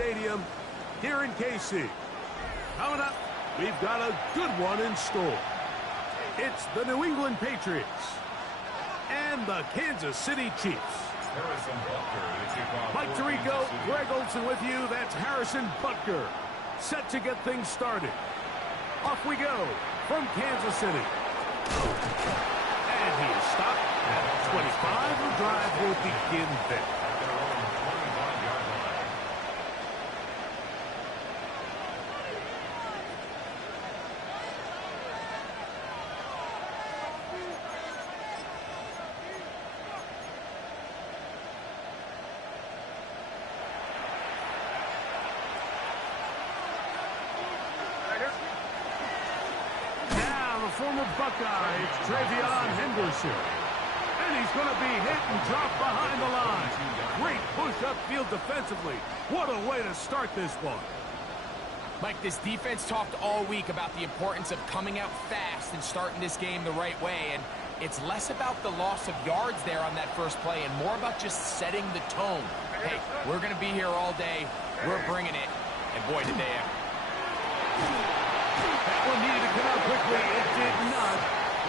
Stadium here in KC. Coming up, we've got a good one in store. It's the New England Patriots and the Kansas City Chiefs. Mike Tirico, Greg Olson with you. That's Harrison Butker, set to get things started. Off we go from Kansas City. And he is stopped at 25. The drive will begin there. Former Buckeye, it's Travion Henderson. And he's going to be hit and dropped behind the line. Great push upfield defensively. What a way to start this one. Mike, this defense talked all week about the importance of coming out fast and starting this game the right way. And it's less about the loss of yards there on that first play and more about just setting the tone. Hey, we're going to be here all day. We're bringing it. And boy, did they ever. That one needed to come out quickly. It did not.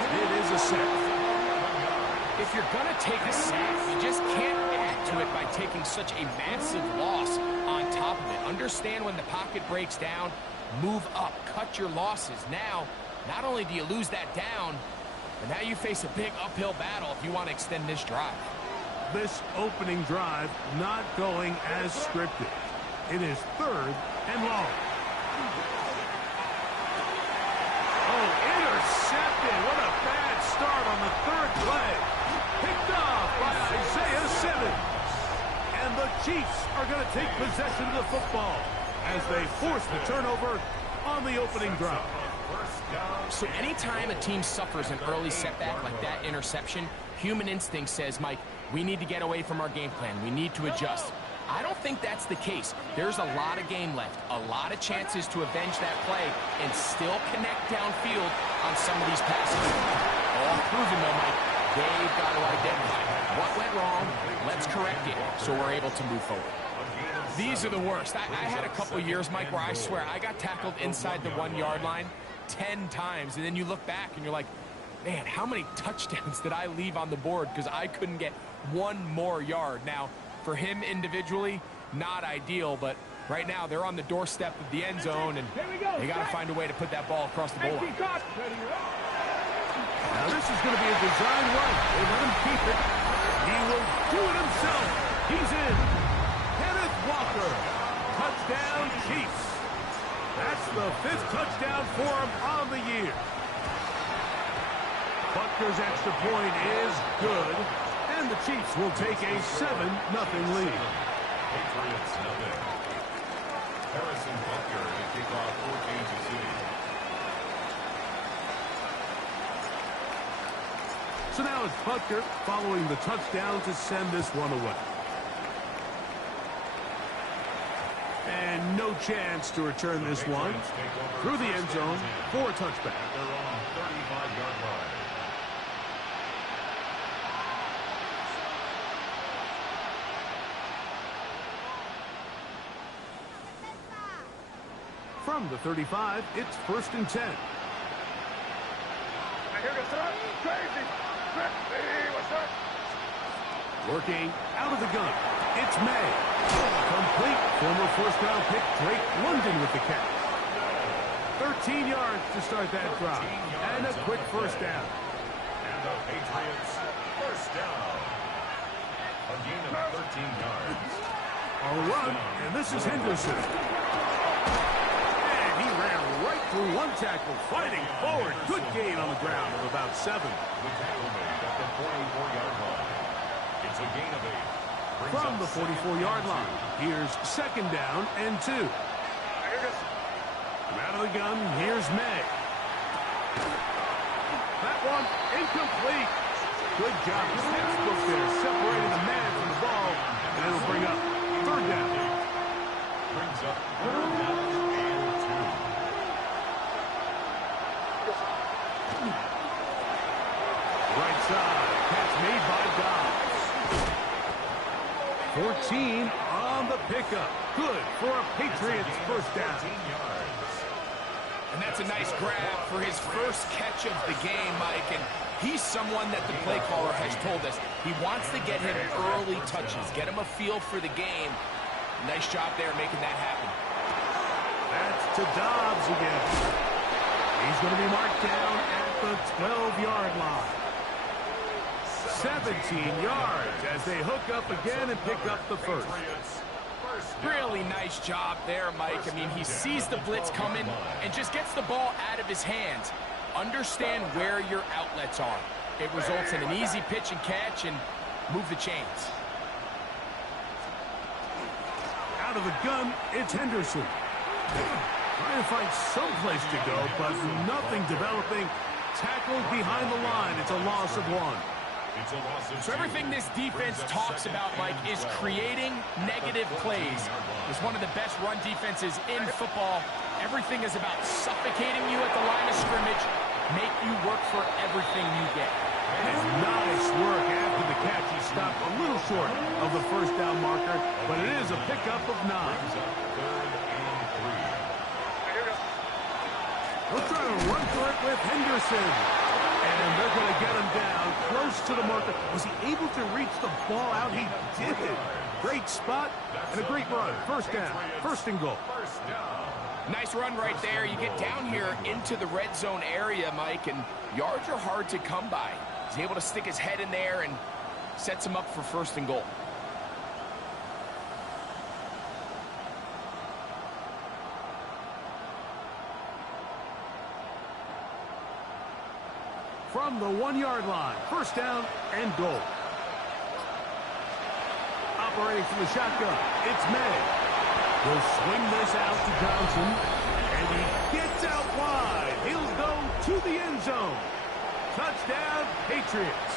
It is a sack. If you're going to take a sack, you just can't add to it by taking such a massive loss on top of it. Understand when the pocket breaks down, move up, cut your losses. Now, not only do you lose that down, but now you face a big uphill battle if you want to extend this drive. This opening drive not going as scripted. It is 3rd and long. Intercepted. What a bad start on the 3rd play. Picked off by Isaiah Simmons. And the Chiefs are going to take possession of the football as they force the turnover on the opening drive. So anytime a team suffers an early setback like that interception, human instinct says, Mike, we need to get away from our game plan. We need to adjust. I don't think that's the case. There's a lot of game left, a lot of chances to avenge that play and still connect downfield on some of these passes. All proven, though, Mike, they've got to identify what went wrong, let's correct it, so we're able to move forward. These are the worst. I had a couple years, Mike, where I swear I got tackled inside the 1-yard line 10 times, and then you look back and you're like, man, how many touchdowns did I leave on the board because I couldn't get one more yard? Now, for him individually, not ideal, but right now they're on the doorstep of the end zone, and they got to find a way to put that ball across the goal line. Now this is going to be a design run. They let him keep it. He will do it himself. He's in. Kenneth Walker. Touchdown, Chiefs. That's the 5th touchdown for him on the year. Butker's extra point is good. And the Chiefs will take a 7-0 lead. Patriots nothing. Harrison Butker to kick off for Kansas City. So now it's Butker following the touchdown to send this one away. And no chance to return this one through the end zone for a touchback. They're on 35-yard line. From the 35, it's 1st and 10. Working out of the gun. It's May. Complete. Former 1st-round pick Drake London with the catch. 13 yards to start that drive. And a quick 1st down. And the Patriots 1st down. A gain of 13 yards. A run, and this is Henderson. And he ran right through one tackle, fighting forward. Good gain on the ground of about 7. The tackle made at the 44-yard line. It's a gain of 8. From the 44-yard line, here's 2nd down and 2. Out of the gun, here's May. That one incomplete. Good job. Textbook there, separating the man from the ball, and it'll bring up 3rd down. Brings up 3rd down and 2. Right side, catch made by Dobbs. 14 on the pickup. Good for a Patriots first down. 15 yards. And that's a nice grab for his first catch of the game, Mike. And he's someone that the play caller has told us he wants to get him early touches, get him a feel for the game. Nice job there making that happen. That's to Dobbs again. He's going to be marked down at the 12-yard line. 17 yards as they hook up again and pick up the first. Really nice job there, Mike. I mean, he sees the blitz coming and just gets the ball out of his hands. Understand where your outlets are. It results in an easy pitch and catch and move the chains. Out of the gun, it's Henderson. Trying to find some place to go, but nothing developing. Tackled behind the line. It's a loss of 1. So everything this defense talks about, Mike, is creating negative plays. It's one of the best run defenses in football. Everything is about suffocating you at the line of scrimmage, make you work for everything you get. Nice work after the catch. He stopped a little short of the first down marker, but it is a pickup of 9. We'll try to run for it with Henderson. And they're going to get him down close to the marker. Was he able to reach the ball out? He did it. Great spot and a great run. First down. First and goal. Nice run right there. You get down here into the red zone area, Mike, and yards are hard to come by. He's able to stick his head in there and sets him up for first and goal. From the 1-yard line, first down and goal. Operating from the shotgun, it's May. He'll swing this out to Johnson, and he gets out wide. He'll go to the end zone. Touchdown, Patriots.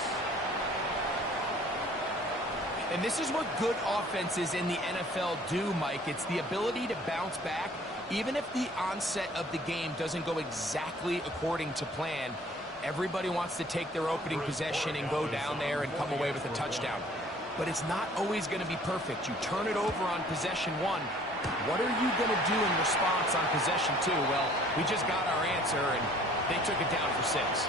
And this is what good offenses in the NFL do, Mike. It's the ability to bounce back, even if the onset of the game doesn't go exactly according to plan. Everybody wants to take their opening possession and go down there and come away with a touchdown. But it's not always going to be perfect. You turn it over on possession 1. What are you going to do in response on possession 2? Well, we just got our answer, and they took it down for 6.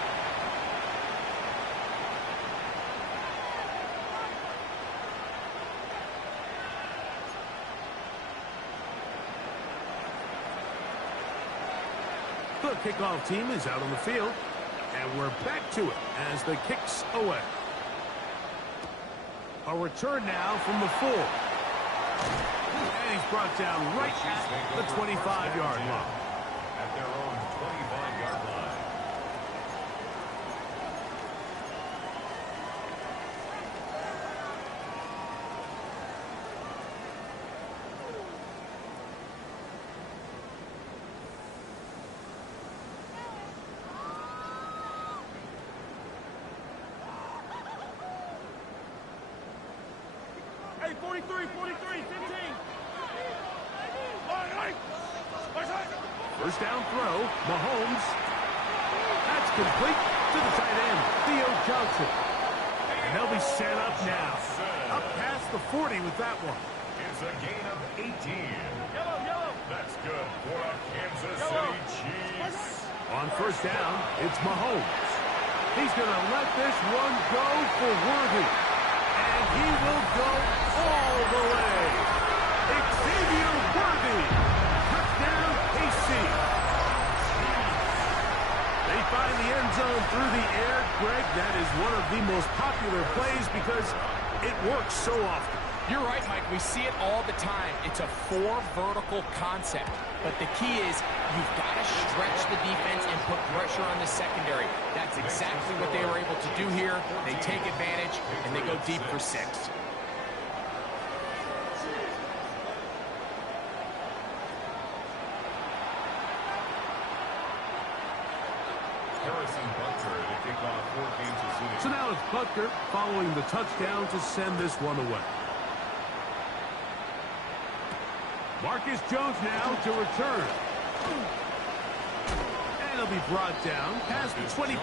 The kickoff team is out on the field. And we're back to it as the kick's away. A return now from the 4. And he's brought down right at the 25-yard line. At their own 25-yard line. Hey, 43, 15. First down throw, Mahomes. That's complete to the tight end, Theo Johnson. And they'll be set up now. Up past the 40 with that one. It's a gain of 18. Yellow. That's good for a Kansas City Chiefs. On first down, it's Mahomes. He's going to let this one go for Worthy. And he will go all the way. Xavier Worthy. Touchdown, KC. They find the end zone through the air. Greg, that is one of the most popular plays because it works so often. You're right, Mike. We see it all the time. It's a 4 vertical concept. But the key is you've got to stretch the defense and put pressure on the secondary. That's exactly what they were able to do here. They take advantage, and they go deep for 6. So now it's Butker following the touchdown to send this one away. Marcus Jones now to return. And he'll be brought down past the 25.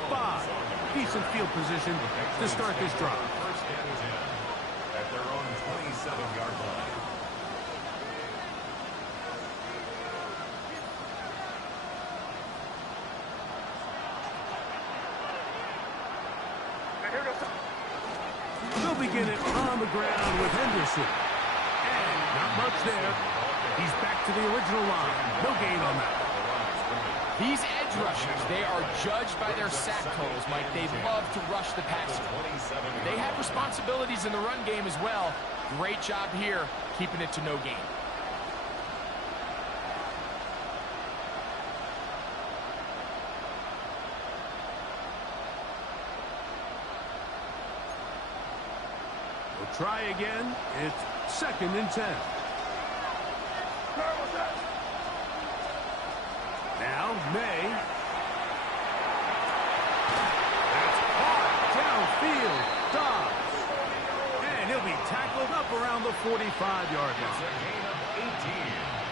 Decent field position to start this drive. First down is in at their own 27-yard They'll begin it on the ground with Henderson. And not much there. He's back to the original line. No gain on that. These edge rushers, they are judged by their sack totals, Mike. They love to rush the passer. They have responsibilities in the run game as well. Great job here, keeping it to no gain. We'll try again. It's 2nd and 10. Now, May. That's hard downfield. Dobbs. And he'll be tackled up around the 45-yard line.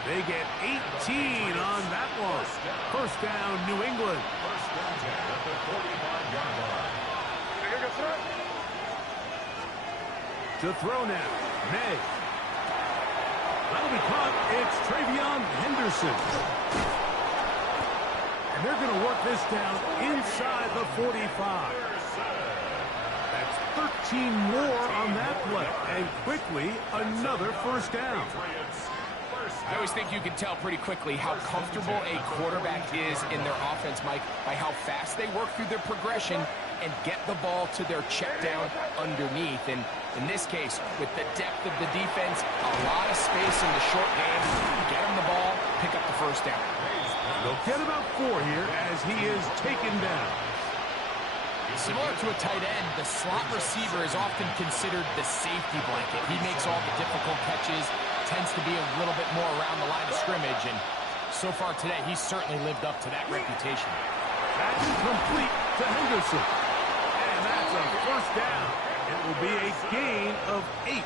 They get 18 on that one. First down, New England. First and 10 at the 45-yard line. To throw now, May. That'll be caught. It's Travion Henderson. And they're going to work this down inside the 45. That's 13 more on that play. And quickly, another first down. I always think you can tell pretty quickly how comfortable a quarterback is in their offense, Mike, by how fast they work through their progression and get the ball to their check down underneath. And in this case, with the depth of the defense, a lot of space in the short game, get him the ball, pick up the first down. They'll get about 4 here as he is taken down. Similar to a tight end, the slot receiver is often considered the safety blanket. He makes all the difficult catches, tends to be a little bit more around the line of scrimmage, and so far today, he's certainly lived up to that reputation. That's complete to Henderson. And that's a first down. It will be a gain of 8.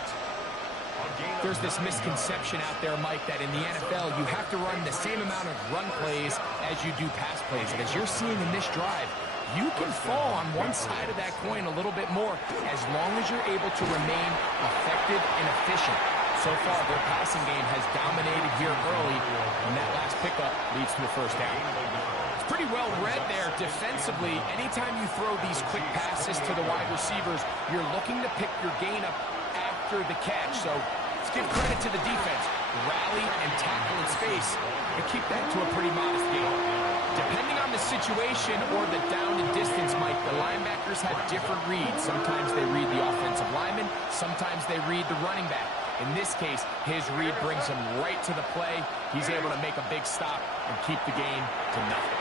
There's this misconception out there, Mike, that in the NFL, you have to run the same amount of run plays as you do pass plays. And as you're seeing in this drive, you can fall on one side of that coin a little bit more as long as you're able to remain effective and efficient. So far, their passing game has dominated here early, and that last pickup leads to a first down. It's pretty well read there defensively. Anytime you throw these quick passes to the wide receivers, you're looking to pick your gain up after the catch. So let's give credit to the defense. Rally and tackle in space, but keep that to a pretty modest gain. Depending on the situation or the down and distance, Mike, the linebackers have different reads. Sometimes they read the offensive lineman, sometimes they read the running back. In this case, his read brings him right to the play. He's able to make a big stop and keep the game to nothing.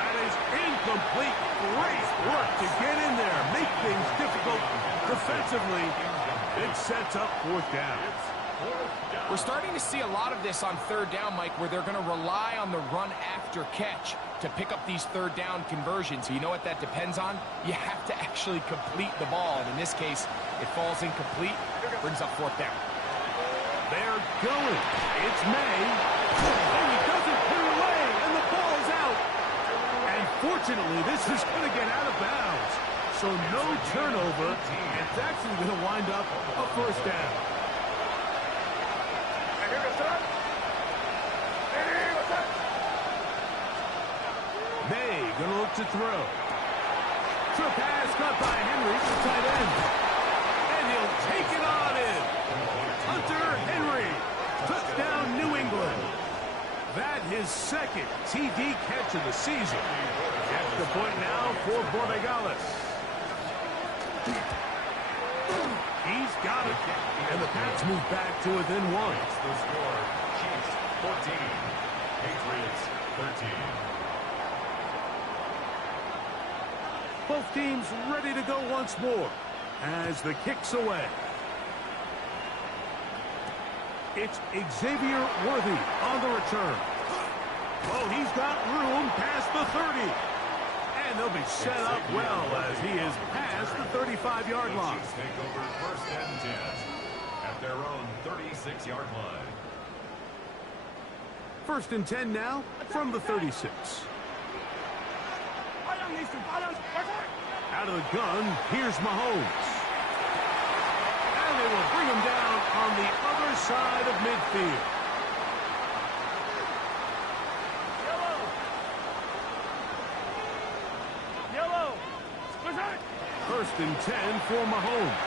That is incomplete. Great work to get in there, make things difficult defensively. It sets up 4th down. We're starting to see a lot of this on 3rd down, Mike, where they're going to rely on the run after catch to pick up these 3rd down conversions. You know what that depends on? You have to actually complete the ball. And in this case, it falls incomplete, brings up 4th down. They're going. It's May. And he doesn't put it away, and the ball is out. And fortunately, this is going to get out of bounds. So no turnover. It's actually going to wind up a first down. May going to look to throw. Trip pass caught by Henry, the tight end. And he'll take it on in. Hunter Henry. Touchdown, New England. That his 2nd TD catch of the season. Extra point now for Borregales. He's got it. And the Pats move back to within 1. The score, Chiefs 14, Patriots 13. Both teams ready to go once more as the kick's away. It's Xavier Worthy on the return. Oh, he's got room past the 30. And they'll be set up well as he is past the 35-yard line. Chiefs take over 1st and 10 at their own 36-yard line. 1st and 10 now from the 36. Out of the gun, here's Mahomes. And they will bring him down on the other side of midfield. first and 10 for Mahomes.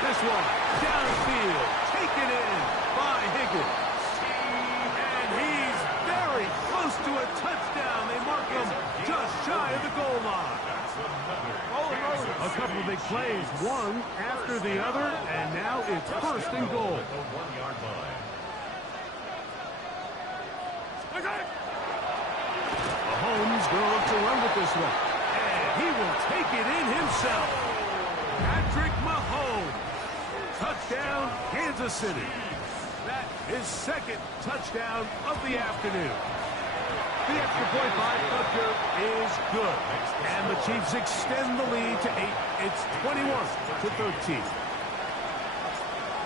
This one, downfield, taken in by Higgins. And he's very close to a touchdown. They mark him just shy of the goal line. A couple of big plays, one after the other, and now it's first and goal. Mahomes going to look to run with this one. And he will take it in himself. Patrick Mahomes. Touchdown, Kansas City. That is second touchdown of the afternoon. The extra point by Butker is good. And the Chiefs extend the lead to 8. It's 21-13.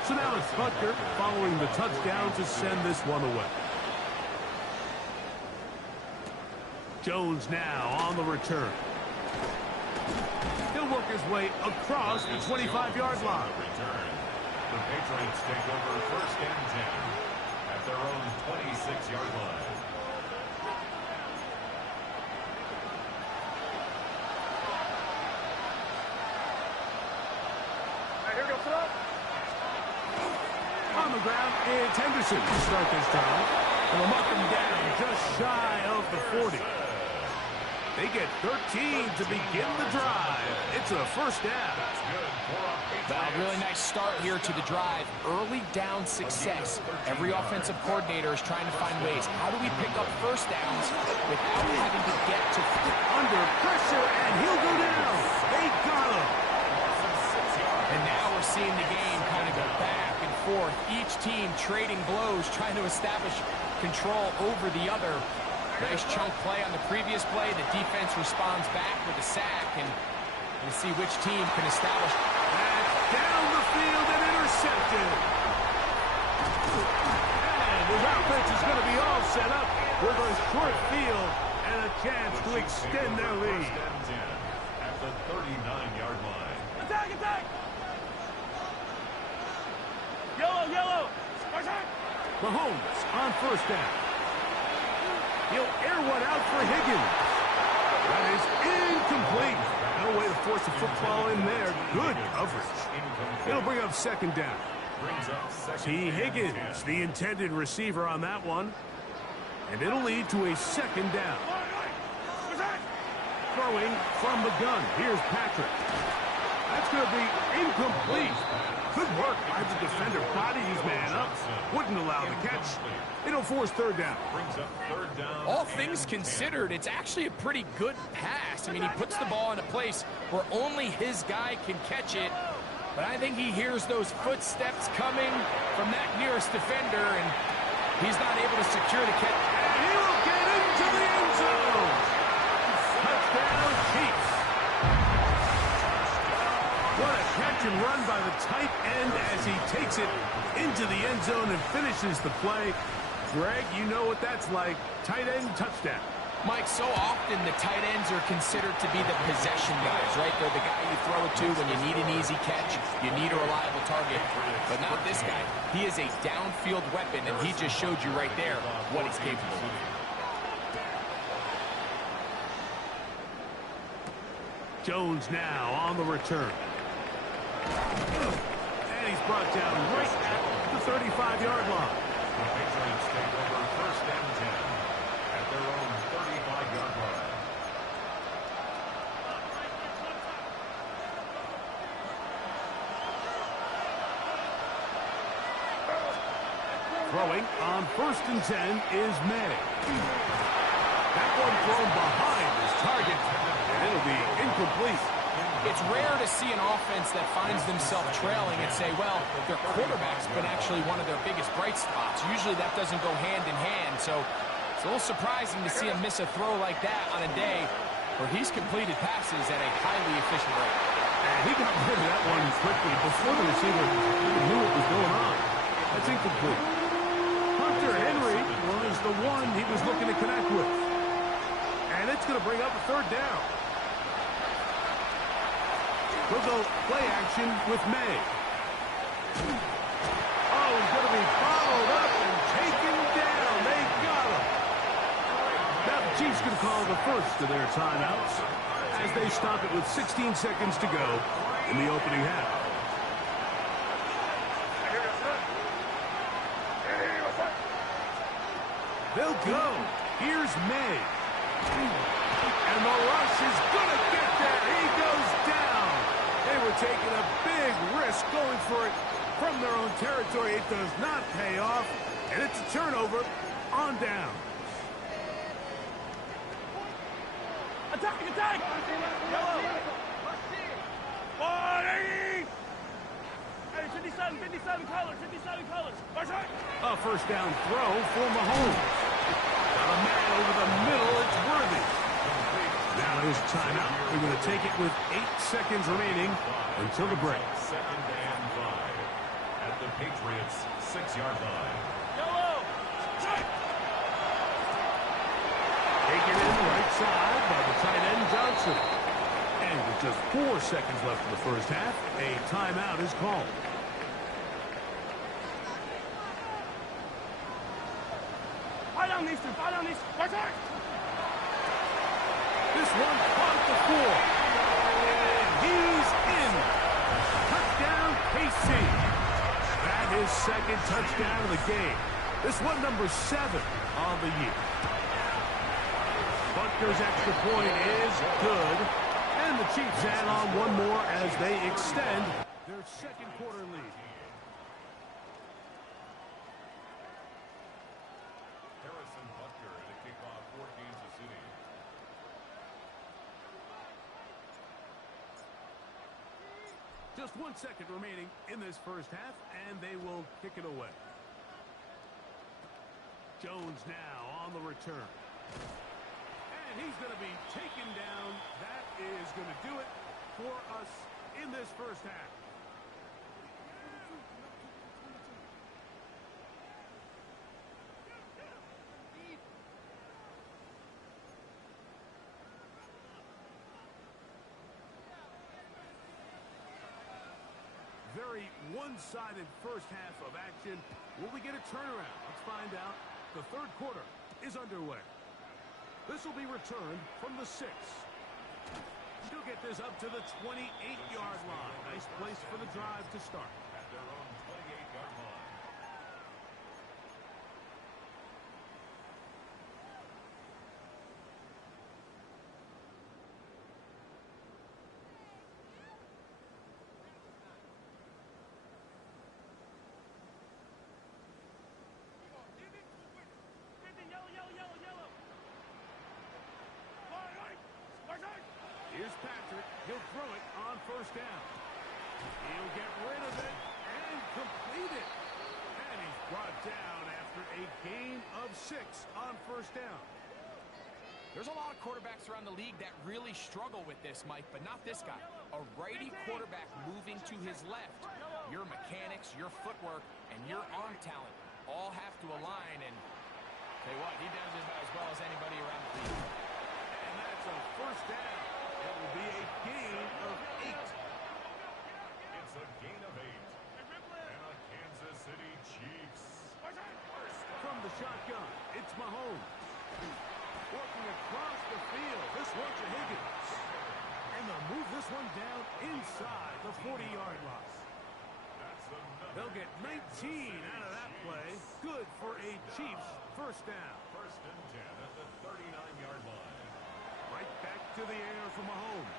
So now it's Butker following the touchdown to send this one away. Jones now on the return. He'll work his way across the 25-yard line. The Patriots take over first and 10 at their own 26-yard line. On the ground, it's Henderson to start this drive. And they'll mark him down just shy of the 40. They get 13 to begin the drive. It's a first down. Well, really nice start here to the drive. Early down success. Every offensive coordinator is trying to find ways. How do we pick up first downs without having to get to under pressure, and he'll go down. They got him. And now we're seeing the game kind of go back and forth. Each team trading blows, trying to establish control over the other. Nice chunk play on the previous play. The defense responds back with a sack, and we'll see which team can establish. That's down the field and intercepted. And his offense is going to be all set up with a short field and a chance to extend their lead. At the 39-yard line. Attack, attack! Yellow, yellow! Mahomes on first down. He'll air one out for Higgins. That is incomplete. No way to force the football in there. Good coverage. It'll bring up second down. T. Higgins, the intended receiver on that one. And it'll lead to a second down. Throwing from the gun. Here's Patrick. That's going to be incomplete. Good work by the defender. Bodied his man up. Wouldn't allow the catch. It'll force third down. All things considered, it's actually a pretty good pass. I mean, he puts the ball in a place where only his guy can catch it. But I think he hears those footsteps coming from that nearest defender, and he's not able to secure the catch. And he will get into the end zone. Touchdown, Chiefs. What a catch and run by the tight end as he takes it into the end zone and finishes the play. Greg, you know what that's like. Tight end touchdown. Mike, so often the tight ends are considered to be the possession guys, right? They're the guy you throw it to when you need an easy catch, you need a reliable target. But not this guy. He is a downfield weapon, and he just showed you right there what he's capable of. Jones now on the return. And he's brought down right at the 35-yard line. The Patriots take over first and 10 at their own 35-yard line. Throwing on first and 10 is May. That one thrown behind his target, and it'll be incomplete. It's rare to see an offense that finds themselves trailing and say, well, their quarterback's been actually one of their biggest bright spots. Usually that doesn't go hand in hand, so it's a little surprising to see him miss a throw like that on a day where he's completed passes at a highly efficient rate. And he got rid of that one quickly before the receiver even knew what was going on. That's incomplete. Hunter Henry was the one he was looking to connect with. And it's going to bring up a third down. We'll go play action with May. Oh, he's going to be followed up and taken down. They got him. Now the Chiefs going to call the first of their timeouts. as they stop it with 16 seconds to go in the opening half. They'll go. Here's May. And the rush is going to get there. He goes down. They were taking a big risk going for it from their own territory. It does not pay off. And it's a turnover on down. Attack! Attack! Yellow! 40! Hey, 57 colors, 57 colors. A first down throw for Mahomes. Got a man over the middle. It's worthy. Now there's a timeout. They're going to take it with 8 seconds remaining until the break. Second and 5 at the Patriots' 6-yard line. Yellow! Taken in right side by the tight end Johnson. And with just 4 seconds left in the first half, a timeout is called. Fight on these two, fight on these. This one caught at the 4. And he's in. Touchdown, KC. That is second touchdown of the game. This one number 7 on the year. Buckner's extra point is good. And the Chiefs add on one more as they extend their second quarter lead. Harrison Butker to kick off for Kansas City. Just 1 second remaining in this first half, and they will kick it away. Jones now on the return. And he's going to be taken down. That is going to do it for us in this first half. Very one-sided first half of action. Will we get a turnaround? Let's find out. The third quarter is underway. This will be returned from the 6. She'll get this up to the 28-yard line. Nice place for the drive to start. At their own 28-yard line. Here's Patrick. He'll throw it on first down. He'll get rid of it and complete it. And he's brought down after a gain of 6 on first down. There's a lot of quarterbacks around the league that really struggle with this, Mike, but not this guy. A righty quarterback moving to his left. Your mechanics, your footwork, and your arm talent all have to align. And tell you what, he does it about as well as anybody around the league. And that's a first down. It will be a gain of 8. It's a gain of 8. And a Kansas City Chiefs. From the shotgun, it's Mahomes. Working across the field. This one's to Higgins. And they'll move this one down inside the 40-yard line. They'll get 19 out of that play. Good for a Chiefs first down. First and 10 at the 39-yard line. Right back to the air for Mahomes.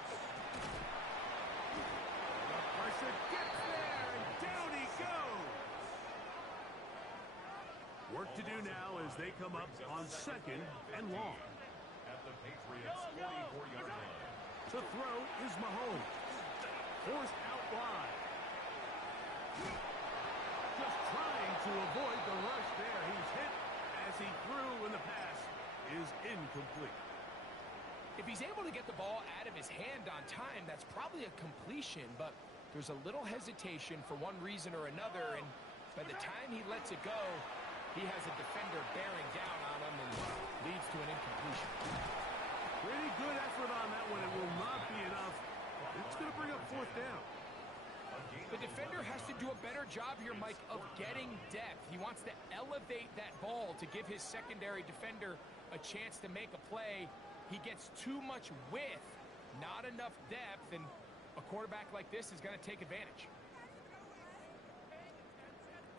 The pressure gets there, and down he goes. Work to do now as they come up on second and long. At the Patriots' 44-yard line. The throw is Mahomes. Forced out wide. Just trying to avoid the rush there. He's hit as he threw, and the pass is incomplete. If he's able to get the ball out of his hand on time, that's probably a completion, but there's a little hesitation for one reason or another, and by the time he lets it go, he has a defender bearing down on him and leads to an incompletion. Pretty good effort on that one. It will not be enough. It's going to bring up fourth down. The defender has to do a better job here, Mike, of getting depth. He wants to elevate that ball to give his secondary defender a chance to make a play. He gets too much width not enough depth, and a quarterback like this is going to take advantage.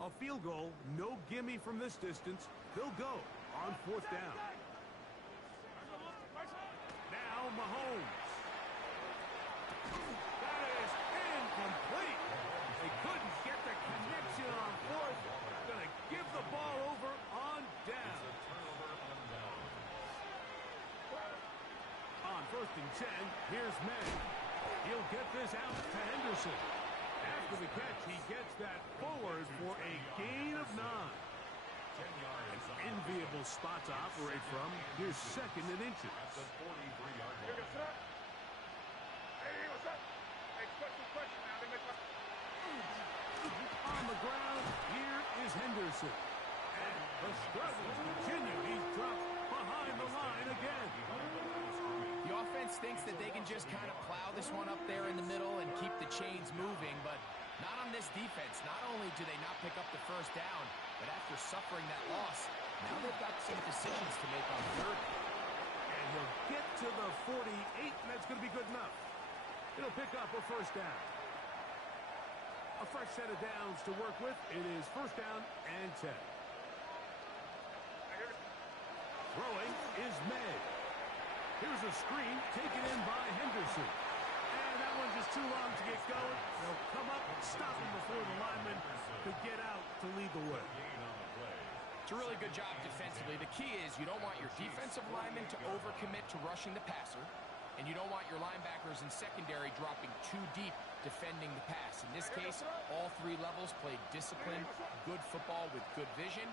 A field goal, no gimme from this distance. They'll go on 4th down. Now Mahomes. That is incomplete. They couldn't get the connection on 4th. Going to give the ball over on down. On 1st and 10, here's May. He'll get this out to Henderson. After the catch, he gets that forward for a gain of 9. An enviable spot to operate from. Here's 2nd and inches. At the 43-yard line. Hey, what's up? Hey, question now. On the ground, here is Henderson. And the struggles continue. He's dropped behind the line again. The offense thinks that they can just kind of plow this one up there in the middle and keep the chains moving, but not on this defense. Not only do they not pick up the 1st down, but after suffering that loss, now they've got some decisions to make on 3rd. And he'll get to the 48, and that's going to be good enough. It'll pick up a 1st down. A fresh set of downs to work with. It is 1st down and 10. Throwing is May. Here's a screen taken in by Henderson. And that one's just too long to get going. They'll come up and stop him before the lineman could get out to lead the way. It's a really good job defensively. The key is you don't want your defensive linemen to overcommit to rushing the passer, and you don't want your linebackers in secondary dropping too deep defending the pass. In this case, all 3 levels played disciplined, good football with good vision.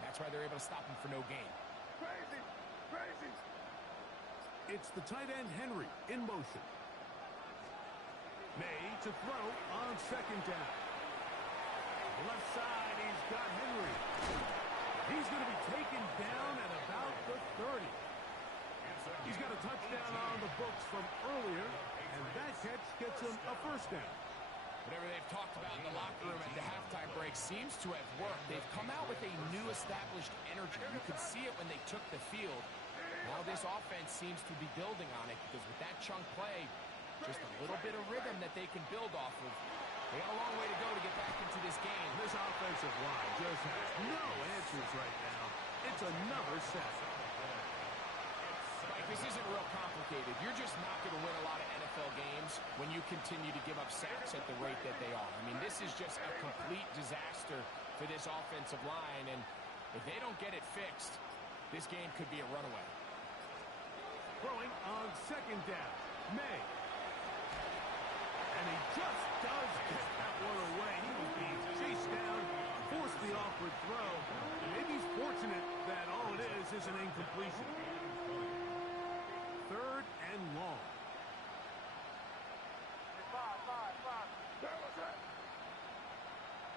That's why they're able to stop him for no gain. Crazy! Crazy! It's the tight end Henry in motion. May to throw on 2nd down. Left side, he's got Henry. He's going to be taken down at about the 30. He's got a touchdown on the books from earlier, and that catch gets him a 1st down. Whatever they've talked about in the locker room at the halftime break seems to have worked. They've come out with a new established energy. You could see it when they took the field. Now this offense seems to be building on it because with that chunk play, just a little bit of rhythm that they can build off of. They got a long way to go to get back into this game. This offensive line just has no answers right now. It's another sack. Mike, this isn't real complicated. You're just not going to win a lot of NFL games when you continue to give up sacks at the rate that they are. I mean, this is just a complete disaster for this offensive line, and if they don't get it fixed, this game could be a runaway. Throwing on 2nd down, May. And he just does get that one away. He was being chased down, forced the awkward throw. Maybe he's fortunate that all it is an incompletion. 3rd and long. Five. Hey, what's up?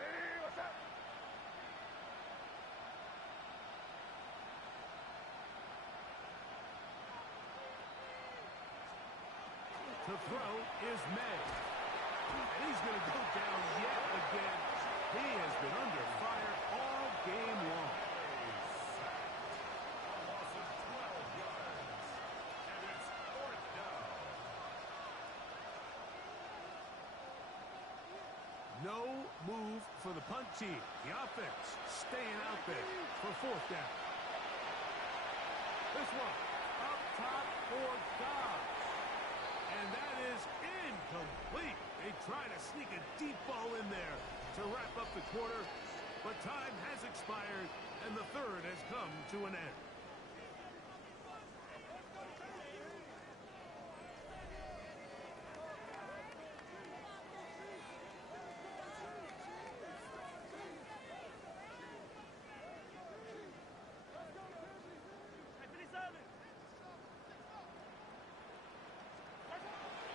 Hey, what's up? To throw is May. And he's going to go down yet again. He has been under fire all game long. A loss of 12 yards. And it's 4th down. No move for the punt team. The offense staying out there for 4th down. This one up top for Dobbs. And that is incomplete. They try to sneak a deep ball in there to wrap up the quarter, but time has expired, and the 3rd has come to an end.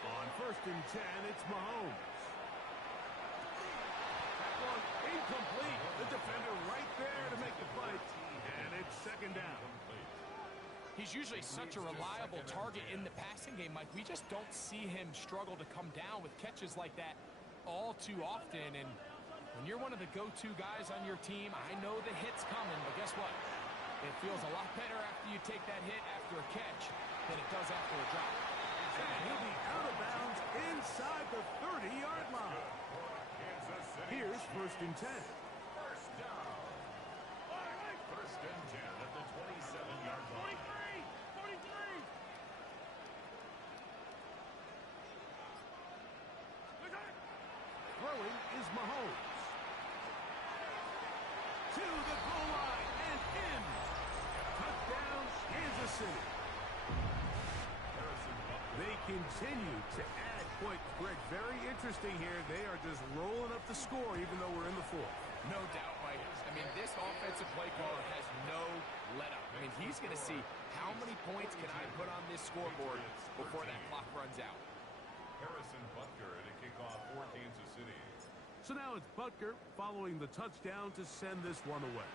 On 1st and 10, it's Mahomes. That one incomplete. The defender right there to make the fight. And it's 2nd down. He's usually such a reliable target in the passing game, Mike. We just don't see him struggle to come down with catches like that all too often. And when you're one of the go-to guys on your team, I know the hit's coming, but guess what? It feels a lot better after you take that hit after a catch than it does after a drop. And he'll be out of bounds inside the 30-yard line. Here's 1st and 10. First down. First and 10 at the 27-yard line. 43! Throwing is Mahomes. To the goal line and in. Touchdown, Kansas City. They continue to add points. Greg, very interesting here. They are just rolling up the score even though we're in the 4th. No doubt, Mike. I mean, this offensive play caller has no let-up. I mean, he's going to see how many points can I put on this scoreboard before that clock runs out. Harrison Butker to kick off for Kansas City. So now it's Butker following the touchdown to send this one away.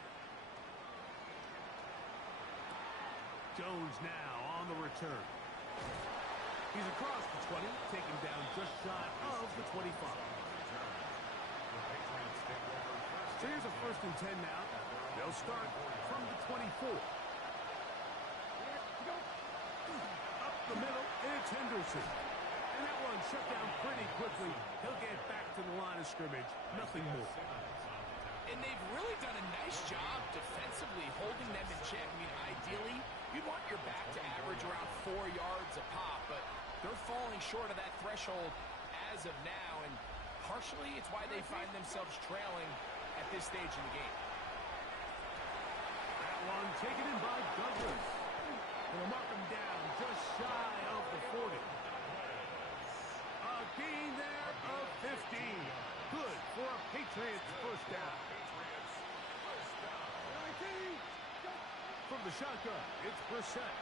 Jones now on the return. He's across the 20, taken down just shy of the 25. So here's a 1st and 10 now. They'll start from the 24. Up the middle, it's Henderson. And that one shut down pretty quickly. He'll get back to the line of scrimmage. Nothing more. And they've really done a nice job defensively holding them in check. I mean, ideally, you'd want your back to average around 4 yards a pop, but they're falling short of that threshold as of now, and partially it's why they find themselves trailing at this stage in the game. That one taken in by Douglas. They'll mark him down just shy of the 40. A gain there of 15. Good for a Patriots first down. From the shotgun, it's Brissett.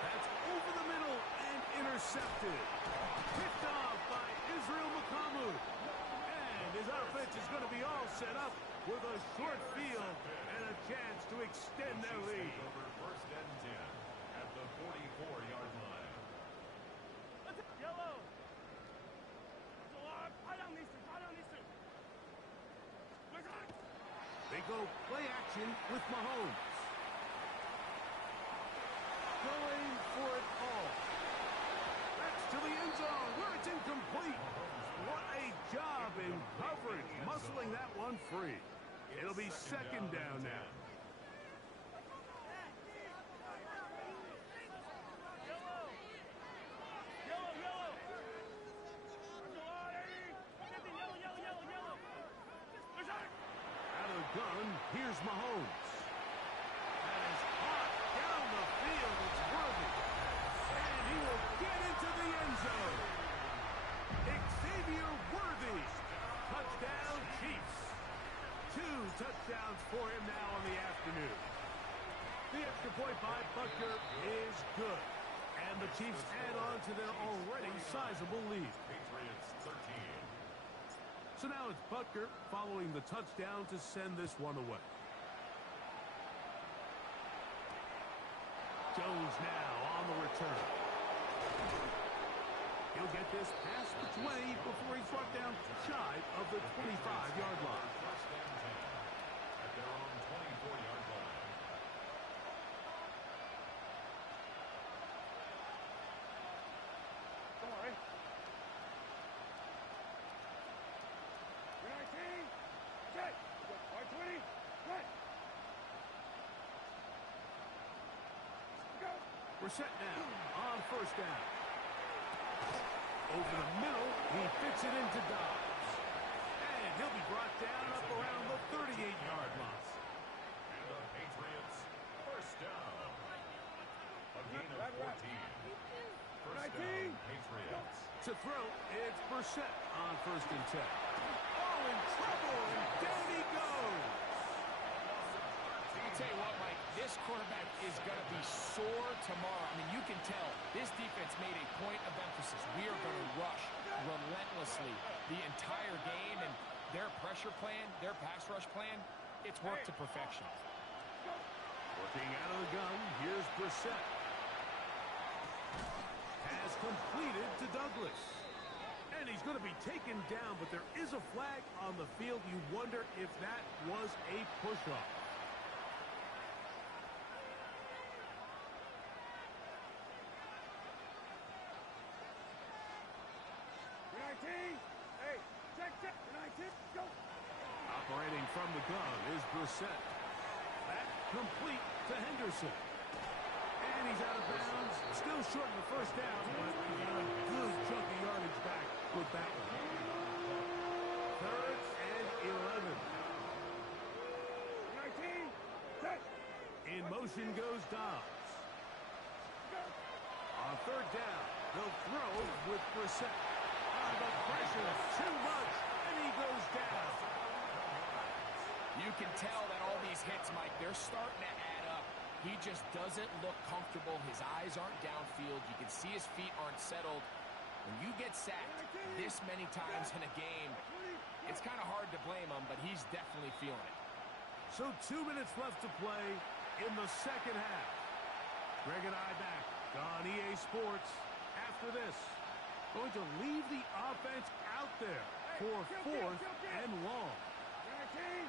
That's over the middle and intercepted. Picked off by Israel Mukamu. And his offense is going to be all set up with a short field and a chance to extend their lead. Over 1st and 10 at the 44-yard line. Yellow! They go play action with Mahomes. Going for it all. That's to the end zone where it's incomplete. What a job in coverage, muscling that one free. It'll be 2nd down now. Out of the gun, here's Mahomes. That is hot down the field. It's Worthy. And he will get into the end zone. Xavier Worthy. Touchdown, Chiefs. 2 touchdowns for him now on the afternoon. The extra point by Butker is good. And the Chiefs add on to their already sizable lead. Patriots 13. So now it's Butker following the touchdown to send this one away. Jones now on the return. He'll get this past the 20 before he's brought down shy of the 25-yard line. 1st and 10 at their own 24-yard line. Don't worry. 19. Check. 20. Right. Go. Brissett now on 1st down. Over the middle, he fits it into Dobbs. And he'll be brought down up around the 38-yard line. And the Patriots first down. A gain of 14. First down, Patriots. To throw, it's Brissett on 1st and 10. Oh, in trouble, and down he goes. I'll tell you what, Mike, this quarterback is going to be sore tomorrow. I mean, you can tell this defense made a point of emphasis. We are going to rush relentlessly the entire game, and their pressure plan, their pass rush plan, it's worked to perfection. Working out of the gun, here's Brissett. Pass completed to Douglas. And he's going to be taken down, but there is a flag on the field. You wonder if that was a push-off. from the gun is Brissett. That complete to Henderson. And he's out of bounds. Still short in the first down, but he got a good chunk of yardage back with that one. 3rd and 11. 19, set. In motion goes Dobbs. On 3rd down, they'll throw with Brissett. The pressure is too much, and he goes down. You can tell that all these hits, Mike, they're starting to add up. He just doesn't look comfortable. His eyes aren't downfield. You can see his feet aren't settled. When you get sacked this many times in a game, it's kind of hard to blame him, but he's definitely feeling it. So 2 minutes left to play in the second half. Greg and I back on EA Sports after this. Going to leave the offense out there for 4th and long. 19,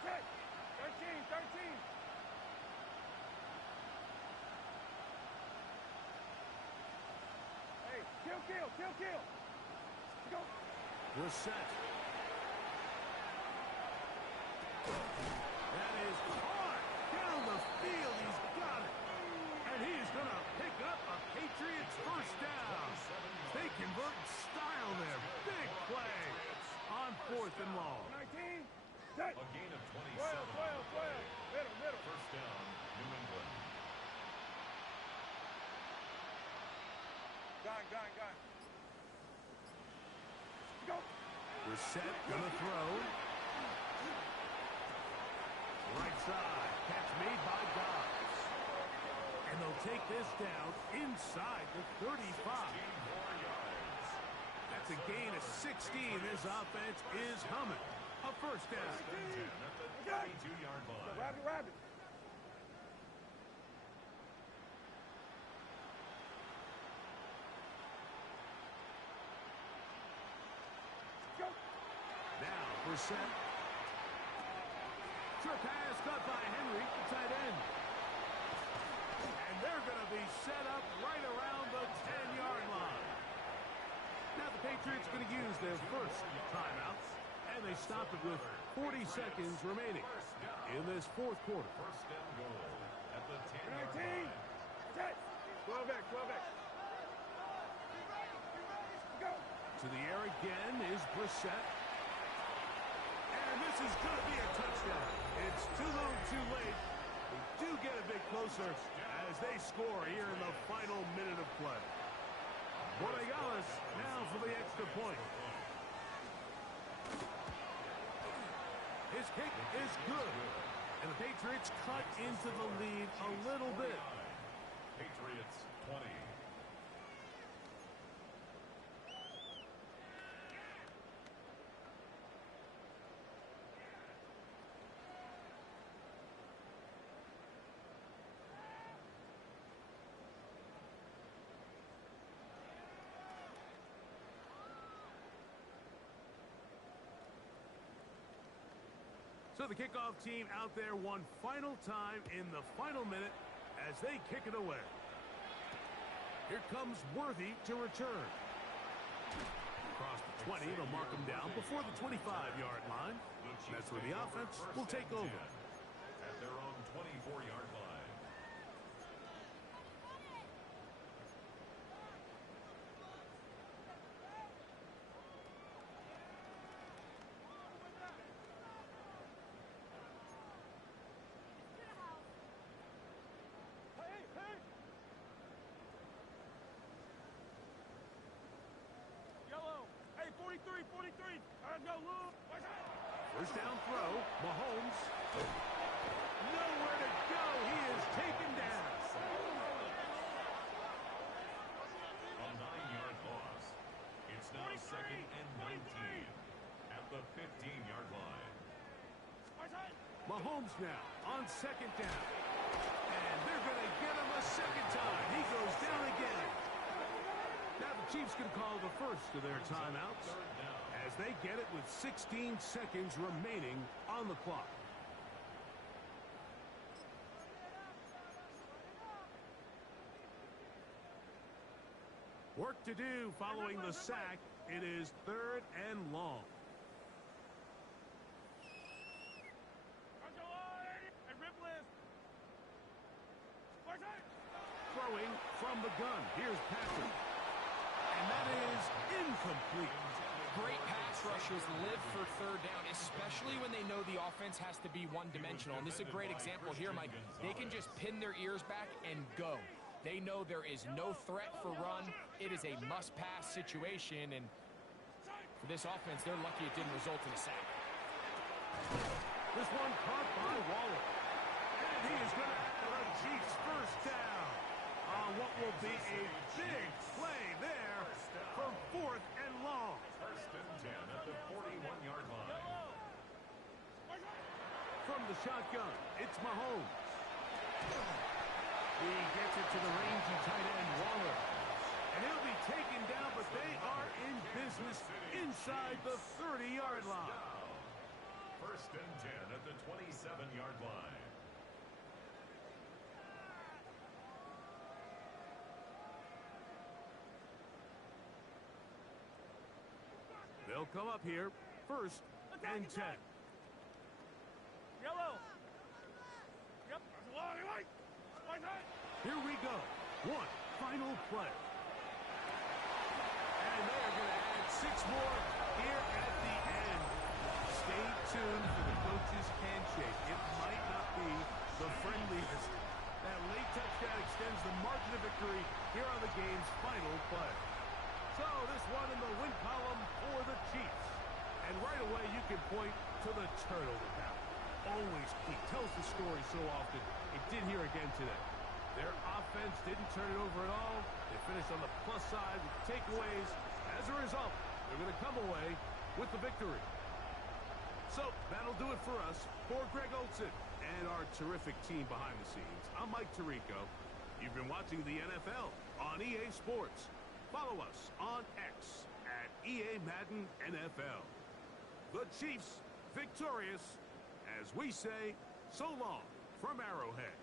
set. 13. Hey, kill. Go. Brissett. That is hard down the field. He's got it. And he is going to pick up a Patriots first down. They convert in style there. Big play on 4th and long. 19, set. A gain of 27. 12. Middle. First down, New England. Gun. Go. Brissett going to throw. Right side. Catch made by Dobbs. And they'll take this down inside the 35. That's a gain of 16. This offense is humming. A first down. At the 32-yard line. Rabbit. Go. Now Brissett. Short pass caught by Henry, the tight end. And they're going to be set up right around the 10-yard line. Now the Patriots going to use their first timeout, and they stop it with 40 seconds remaining in this 4th quarter. First down goal at the 10-yard 19, line. set. 12 back. Go. To the air again is Brissett. And this is going to be a touchdown. It's too little too late. They do get a bit closer as they score here in the final minute of play. Borregales now for the extra point. His kick is good. And the Patriots cut into the lead a little bit. Patriots 20. So the kickoff team out there one final time in the final minute as they kick it away. Here comes Worthy to return. Across the 20, they'll mark him down before the 25-yard line. That's where the offense will take over. At their own 24-yard line. Yellow. Hey, 43. Go, Lou. First down throw. Mahomes. Nowhere to go. He is taken down. A 9-yard loss. It's now 2nd and 19 at the 15-yard line. Mahomes now on 2nd down. And they're going to get him a second time. He goes down again. Now the Chiefs can call the first of their timeouts as they get it with 16 seconds remaining on the clock. Work to do following the sack. It is 3rd and long. From the gun, here's Patrick. And that is incomplete. Great pass rushers live for third down, especially when they know the offense has to be one-dimensional. And this is a great example here, Mike. They can just pin their ears back and go. They know there is no threat for run. It is a must-pass situation, and for this offense, they're lucky it didn't result in a sack. This one caught by Waller. And he is going to have the Chiefs first down on what will be a big play there for 4th and long. First and 10 at the 41-yard line. From the shotgun, it's Mahomes. He gets it to the rangy tight end, Waller. And he'll be taken down, but they are in business inside the 30-yard line. First and 10 at the 27-yard line. They'll come up here, 1st and 10. Yellow. Yep. Here we go. One final play. And they're going to add 6 more here at the end. Stay tuned for the coach's handshake. It might not be the friendliest. That late touchdown extends the margin of victory here on the game's final play. So this one in the win column for the Chiefs. And right away you can point to the turnover count. Always key. Tells the story so often. It did here again today. Their offense didn't turn it over at all. They finished on the plus side with takeaways. As a result, they're going to come away with the victory. So that'll do it for us. For Greg Olson and our terrific team behind the scenes, I'm Mike Tirico. You've been watching the NFL on EA Sports. Follow us on X at EA Madden NFL. The Chiefs victorious, as we say, so long from Arrowhead.